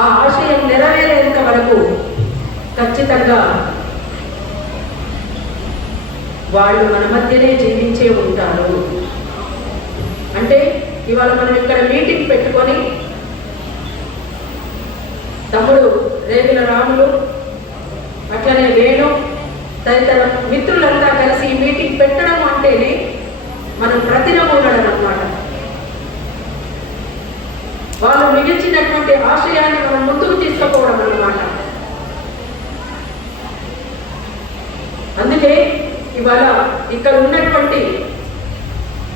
ఆ ఆశయం నెరవేరేంత వరకు ఖచ్చితంగా వాళ్ళు మన మధ్యనే జీవించే ఉంటారు. అంటే ఇవాళ మనం ఇక్కడ మీటింగ్ పెట్టుకొని తమ్ముడు రేగుల రాములు అట్లనే వేణు తదితర మిత్రులంతా కలిసి ఈ మీటింగ్ పెట్టడం అంటేనే మనం ప్రతినమూడడం అన్నమాట. వాళ్ళు మిగిల్చినటువంటి ఆశయాన్ని మనం ముందుకు తీసుకుపోవడం అన్నమాట. అందుకే ఇవాళ ఇక్కడ ఉన్నటువంటి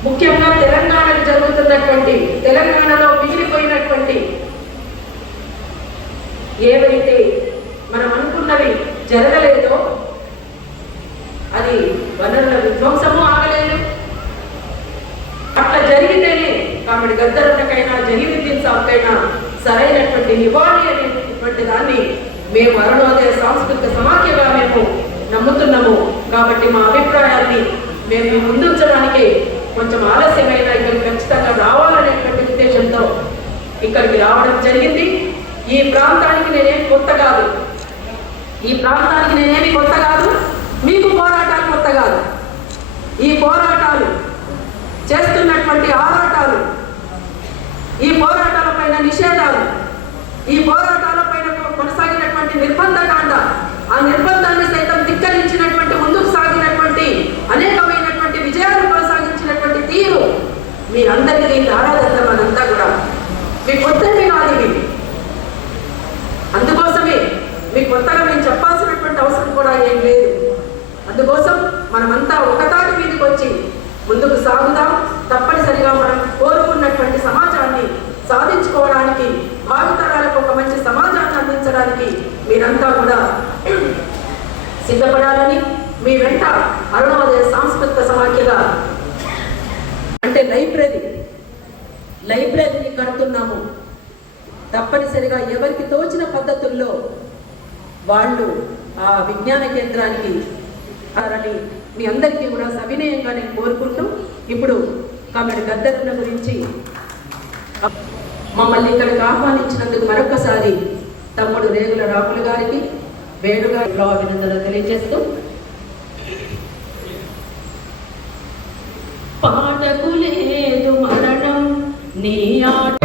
ముఖ్యంగా తెలంగాణకు జరుగుతున్నటువంటి, తెలంగాణలో మిగిలిపోయినటువంటి ఏవైతే మనం అనుకున్నవి జరగలేదో అది వనరుల విధ్వంసము ఆగలేదు. అట్లా జరిగితేనే కామెడి గద్దరులకైనా జహీరుద్దీన్ సాబ్కైనా సరైనటువంటి నివాళి అనేటువంటి దాన్ని మేము అరుణోదయ సాంస్కృతిక సమాఖ్యగా మేము నమ్ముతున్నాము. కాబట్టి మా అభిప్రాయాన్ని మేము మీ ముందుంచడానికి కొంచెం ఆలస్యమైన ఇక్కడికి ఖచ్చితంగా రావాలనేటువంటి ఉద్దేశంతో ఇక్కడికి రావడం జరిగింది. ఈ ప్రాంతానికి నేనేమి కొత్త కాదు, ఈ ప్రాంతానికి నేనేమి కొత్త కాదు, మీకు పోరాటాలు కొత్త కాదు. ఈ పోరాటాలు చేస్తున్నటువంటి ఆరాటాలు, ఈ పోరాటాల పైన నిషేధాలు, ఈ పోరాటాల పైన కొనసాగినటువంటి నిర్బంధకాండ, ఆ నిర్బంధాన్ని సైతం ధిక్కరించినటువంటి ముందుకు సాగినటువంటి అనేకమైనటువంటి విజయాలు కొనసాగించినటువంటి తీరు మీ అందరికీ ఆరాధన మనంతా కూడా మీ కొత్తవి కాదు ఇవి. అందుకోసమే మీకు కొత్తగా మేము చెప్పాల్సినటువంటి అవసరం కూడా ఏం లేదు. అందుకోసం మనమంతా ఒకతాటి మీదకి వచ్చి ముందుకు సాగుదాం. తప్పనిసరిగా మనం కోరుకున్నటువంటి సమాజాన్ని సాధించుకోవడానికి, భావితరాలకు ఒక మంచి సమాజాన్ని అందించడానికి మీరంతా కూడా సిద్ధపడాలని మీ వెంట అరుణోదయ సాంస్కృతిక సమాఖ్యగా అంటే లైబ్రరీని కడుతున్నాము. తప్పనిసరిగా ఎవరికి తోచిన పద్ధతుల్లో వాళ్ళు ఆ విజ్ఞాన కేంద్రానికి మీ అందరికీ కూడా సవినయంగా నేను కోరుకుంటూ ఇప్పుడు కామెడి గద్దరుల గురించి మమ్మల్ని ఇక్కడికి ఆహ్వానించినందుకు మరొకసారి తమ్ముడు రేగుల రాములు గారికి, వేణుగారిలో అభినందనలు తెలియజేస్తూ పాటకు లేదు మరణం నీ ఆట